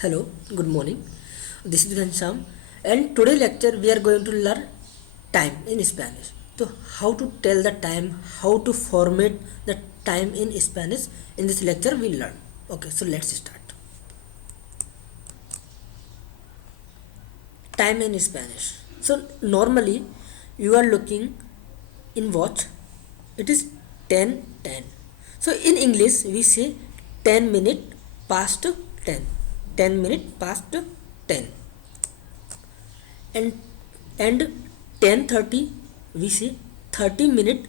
Hello, good morning. This is Ghanshyam, and today lecture we are going to learn time in Spanish. So, how to tell the time, how to format the time in Spanish. In this lecture, we learn. Okay, so let's start. Time in Spanish. So, normally you are looking in watch. It is 10:10. So, in English, we say 10 minute past 10. 10 minute past 10. and and 10:30 we say 30 minute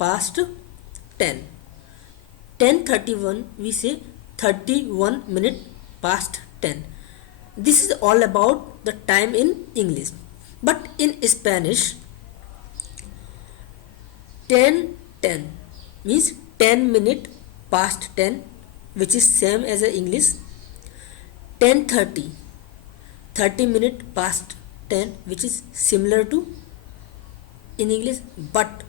past 10. 10:31 we say 31 minute past 10. This is all about the time in English, but in Spanish 10:10 means 10 minute past 10, which is same as a English. 10:30 30 minute past 10, which is similar to in English, but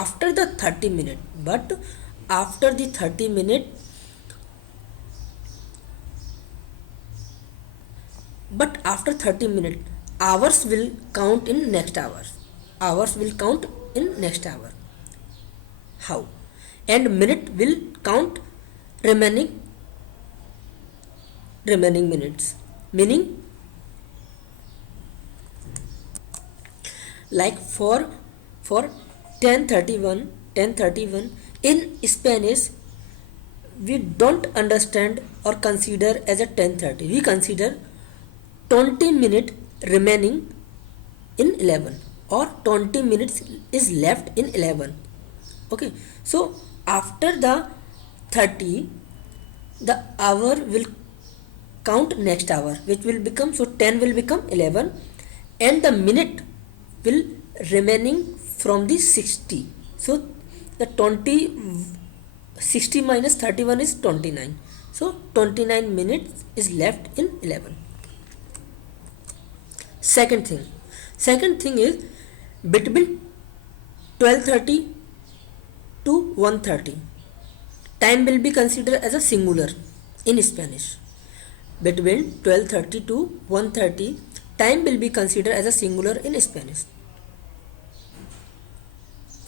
after the 30 minute, after the 30 minute but after 30 minute hours will count in next hours will count in next hour. How? And minute will count remaining minutes, meaning like for 10:31 in Spanish we don't understand or consider as a 10:30. We consider 20 minutes remaining in 11, or 20 minutes is left in 11. Okay, so after the 30 the hour will count next hour, which will become, so 10 will become 11, and the minute will remaining from the 60. So the 60 minus 31 is 29, so 29 minutes is left in 11. Second thing is between 12:30 to 1:30 time will be considered as a singular in Spanish. Between 12:30 to 1:30 time will be considered as a singular in Spanish.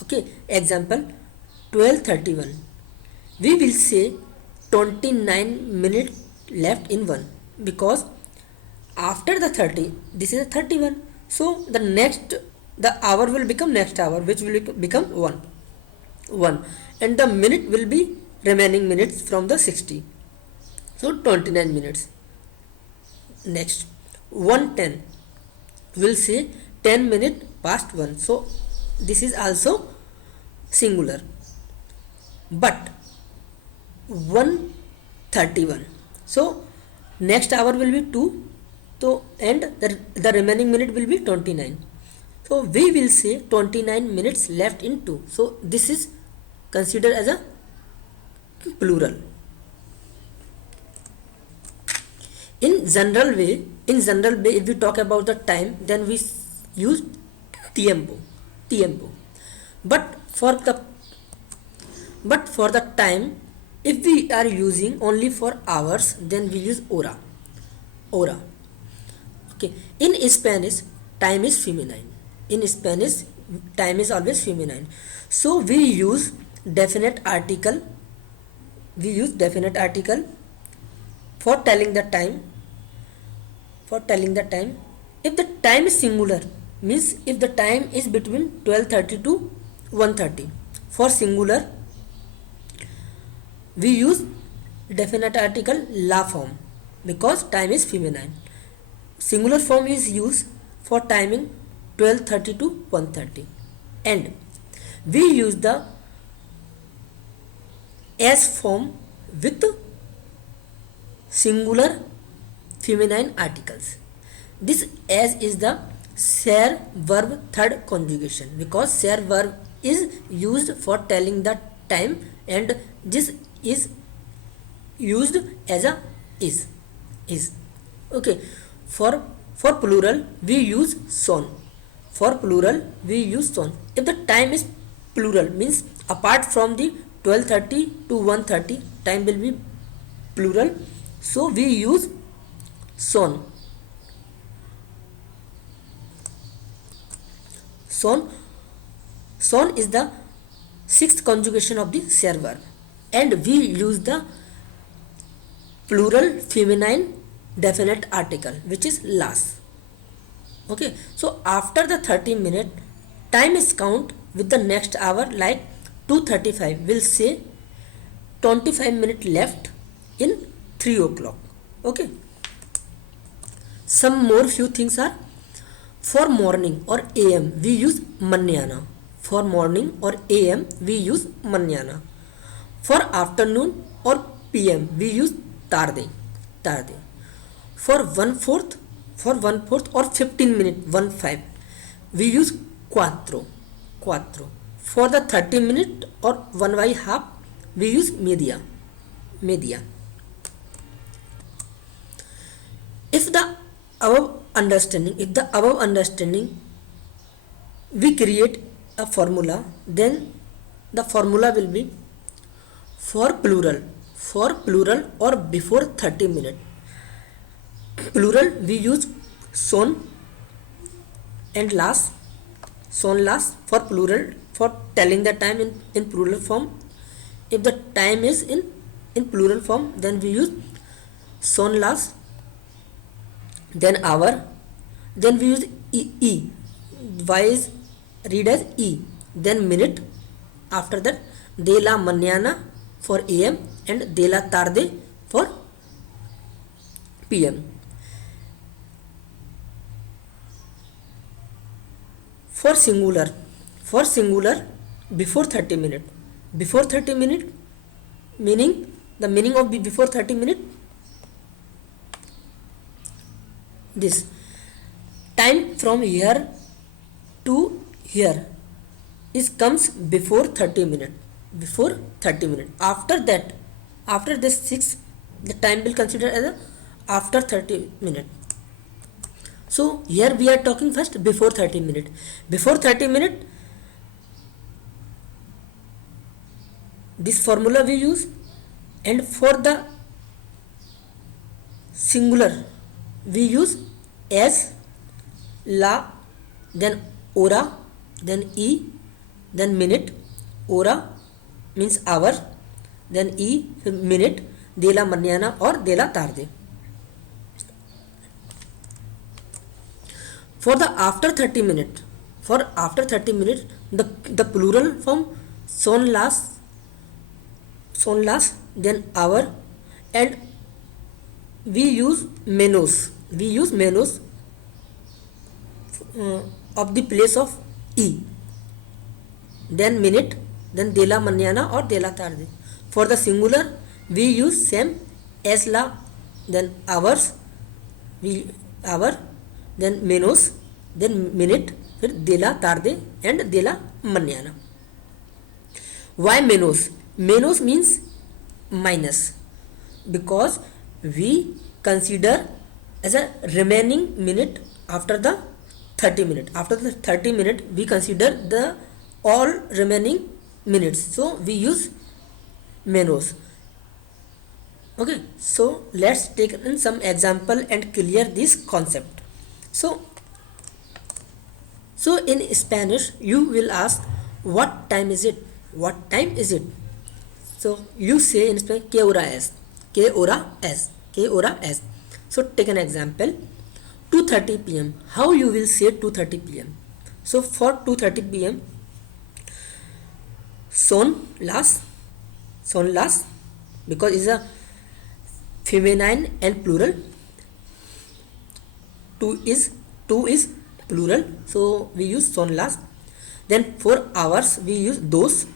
Okay, example 12:31 we will say 29 minutes left in 1, because after the 30 this is a 31, so the hour will become next hour, which will become 1, and the minute will be remaining minutes from the 60, so 29 minutes. Next 1:10 will say 10 minutes past 1, so this is also singular. But 1:31, so next hour will be 2, so and the remaining minute will be 29, so we will say 29 minutes left in 2, so this is considered as a plural. In general way, if we talk about the time, then we use tiempo. But for the time, if we are using only for hours, then we use hora. Okay, in Spanish time is feminine. In Spanish time is always feminine, so we use definite article for telling the time. If the time is singular, means if the time is between 12:30 to 1:30, for singular we use definite article la form, because time is feminine. Singular form is used for timing 12:30 to 1:30, and we use the as form with singular feminine articles. This as is the ser verb third conjugation, because ser verb is used for telling the time, and this is used as a is. Okay, for plural we use son. If the time is plural, means apart from the 12:30 to 1:30 time will be plural, so we use son. Son son is the sixth conjugation of the share verb, and we use the plural feminine definite article, which is las. Okay, so after the 30 minute, time is count with the next hour, like 2:35. We'll say 25 minutes left in 3 o'clock. Okay, some more few things are: for morning or am we use manana. For morning or am we use manana. For afternoon or pm we use tarde. Tarde. For one fourth or 15 minute 15 we use quattro. Quattro. For the 30 minute or 1/2 we use media. Media. If the above understanding we create a formula, then the formula will be: for plural or before 30 minutes, plural we use son and las. Son las for plural, for telling the time in plural form. If the time is in plural form, then we use son las. Then hour, then we use e. Y is read as e. Then minute. After that, de la mañana for am and de la tarde for pm. For singular before 30 minutes. Before 30 minutes, meaning the meaning of before 30 minutes, this time from here to here is comes before 30 minutes. Before 30 minutes. After this 6, the time will consider as a after 30 minutes. So here we are talking first before 30 minutes. Before 30 minutes, this formula we use. And for the singular we use as, la, then ora, then e, then minute. Ora means hour, then e minute, de la mañana or de la tarde. For the after 30 minutes, the plural form son las, then hour, and we use menos. Of the place of e, then minute, then de la mañana or de la tarde. For the singular we use same as la, then hours, hour, then menos, then minute, फिर de la tarde and de la mañana. Why menos? Menos means minus, because we consider as a remaining minute after the 30 minutes. After the 30 minutes, we consider the all remaining minutes. So we use menos. Okay. So let's take in some example and clear this concept. So in Spanish, you will ask, what time is it? What time is it? So you say in Spanish, ¿qué hora es? ¿Qué hora es? ¿Qué hora es? So take an example. 2:30 p.m. How you will say 2:30 p.m.? So for 2:30 p.m. son las, because it's a feminine and plural. Two is plural, so we use son las. Then for hours we use dos.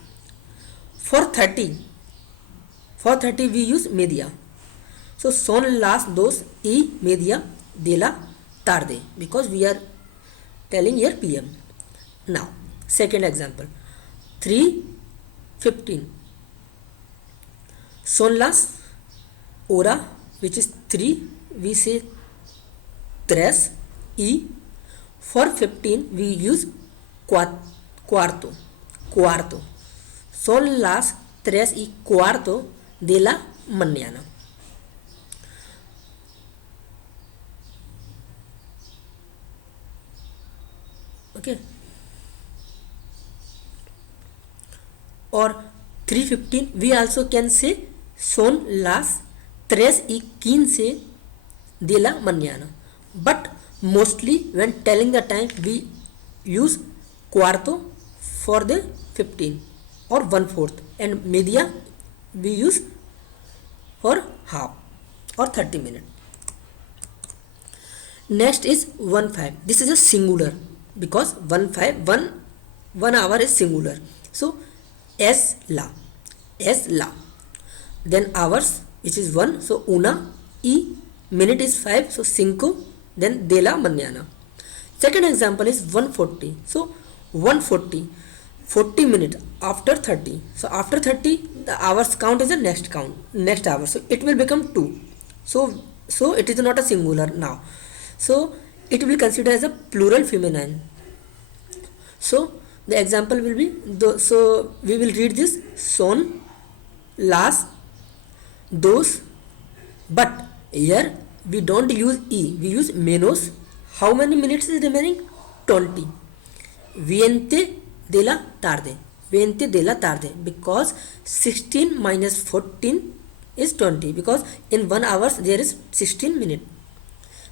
For 30 we use media. So son las dos y media de la tarde, because we are telling here pm. Now second example, 3:15. Son las hora, which is 3, we say tres y. For 15 we use cuarto. Son las 3:15 de la mañana. Okay. Or 3:15 we also can say son las 3:15 de la mañana, but mostly when telling the time we use cuarto for the 15 or 1/4, and media we use for half or 30 minutes. Next is 1:05. This is a singular because 1:05 1 hour is singular. So es la. Then hours which is 1, so una, y minute is 5, so cinco, then de la mañana. Second example is 1:40. So 1:40, 40 minutes after 30. So after 30 the hours count is the next hour. So it will become 2. So it is not a singular now. So it will be considered as a plural feminine. So the example will be, so we will read this: son las dos, but here we don't use e, we use menos. How many minutes is remaining? 20. Veinte de la tarde. Veinte de la tarde, because 16 minus 14 is 20, because in 1 hour there is 16 minutes.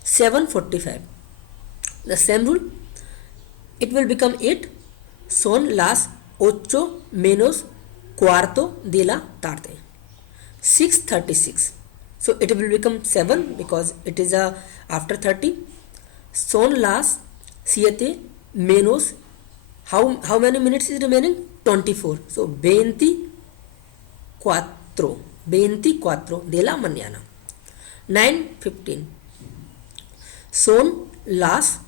7:45. The same rule, it will become 8. Son las 8 menos cuarto de la tarde. 6:36. So it will become 7 because it is after 30. Son las 7 menos, how many minutes is remaining? 24. So 24 de la mañana. 9:15. Son las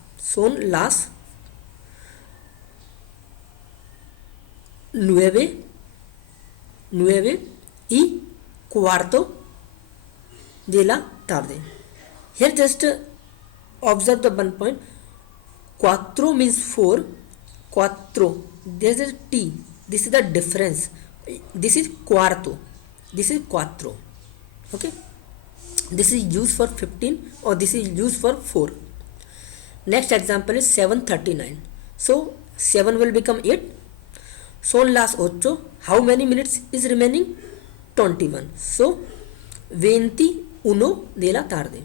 9:15 de la tarde. Here just observe the one point. Cuatro means 4. Cuatro, there is a T. This is the difference. This is cuarto. This is cuatro. Okay. This is used for 15 or this is used for 4. Next example is 7:39. So 7 will become 8. Son las 8. How many minutes is remaining? 21. So 21 de la tarde.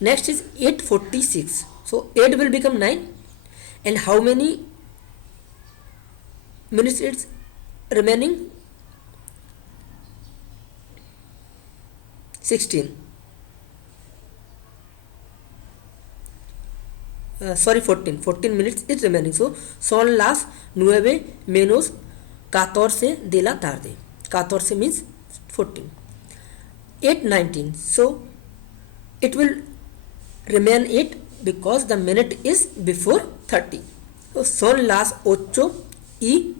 Next is 8:46. So 8 will become 9. And how many minutes it's remaining? 16. 14 minutes is remaining. So son las 9 menos 14 de la tarde. 14 means 14. 8:19. So it will remain 8 because the minute is before 30. So son las 8 y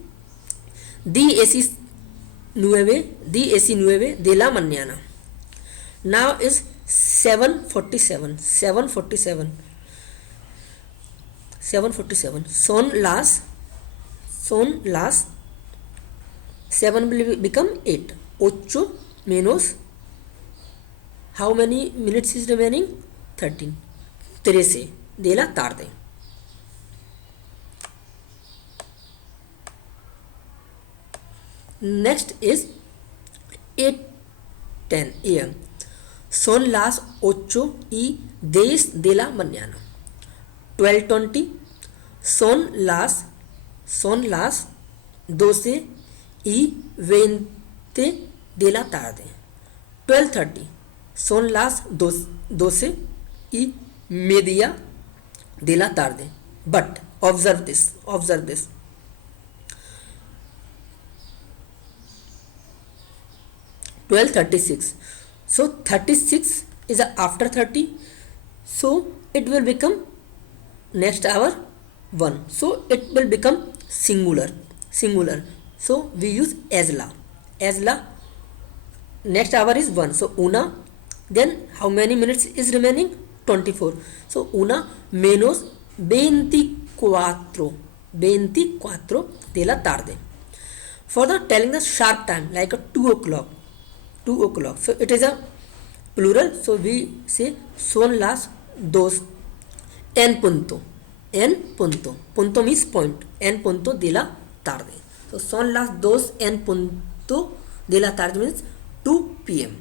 19 de la mañana. Now is 7:47. 7:47. Son las 7 will become 8. 8 menos, how many minutes is remaining? 13. 13 de la tarde. Next is 8:10 am. Son las 8:10 de la mañana. 12:20. Son las 12:20 de la tarde. 12:30. Son las 12:30 de la tarde. But observe this. 12:36. So 36 is after 30. So it will become next hour 1. So it will become singular. So we use es la. Next hour is 1. So una. Then how many minutes is remaining? 24. So una menos 24 de la tarde. For the telling the sharp time, like a 2 o'clock. So it is a plural. So we say son las 2 en punto. n punto. Punto means point. N punto de la tarde. So son las 2 en punto de la tarde means 2 p.m.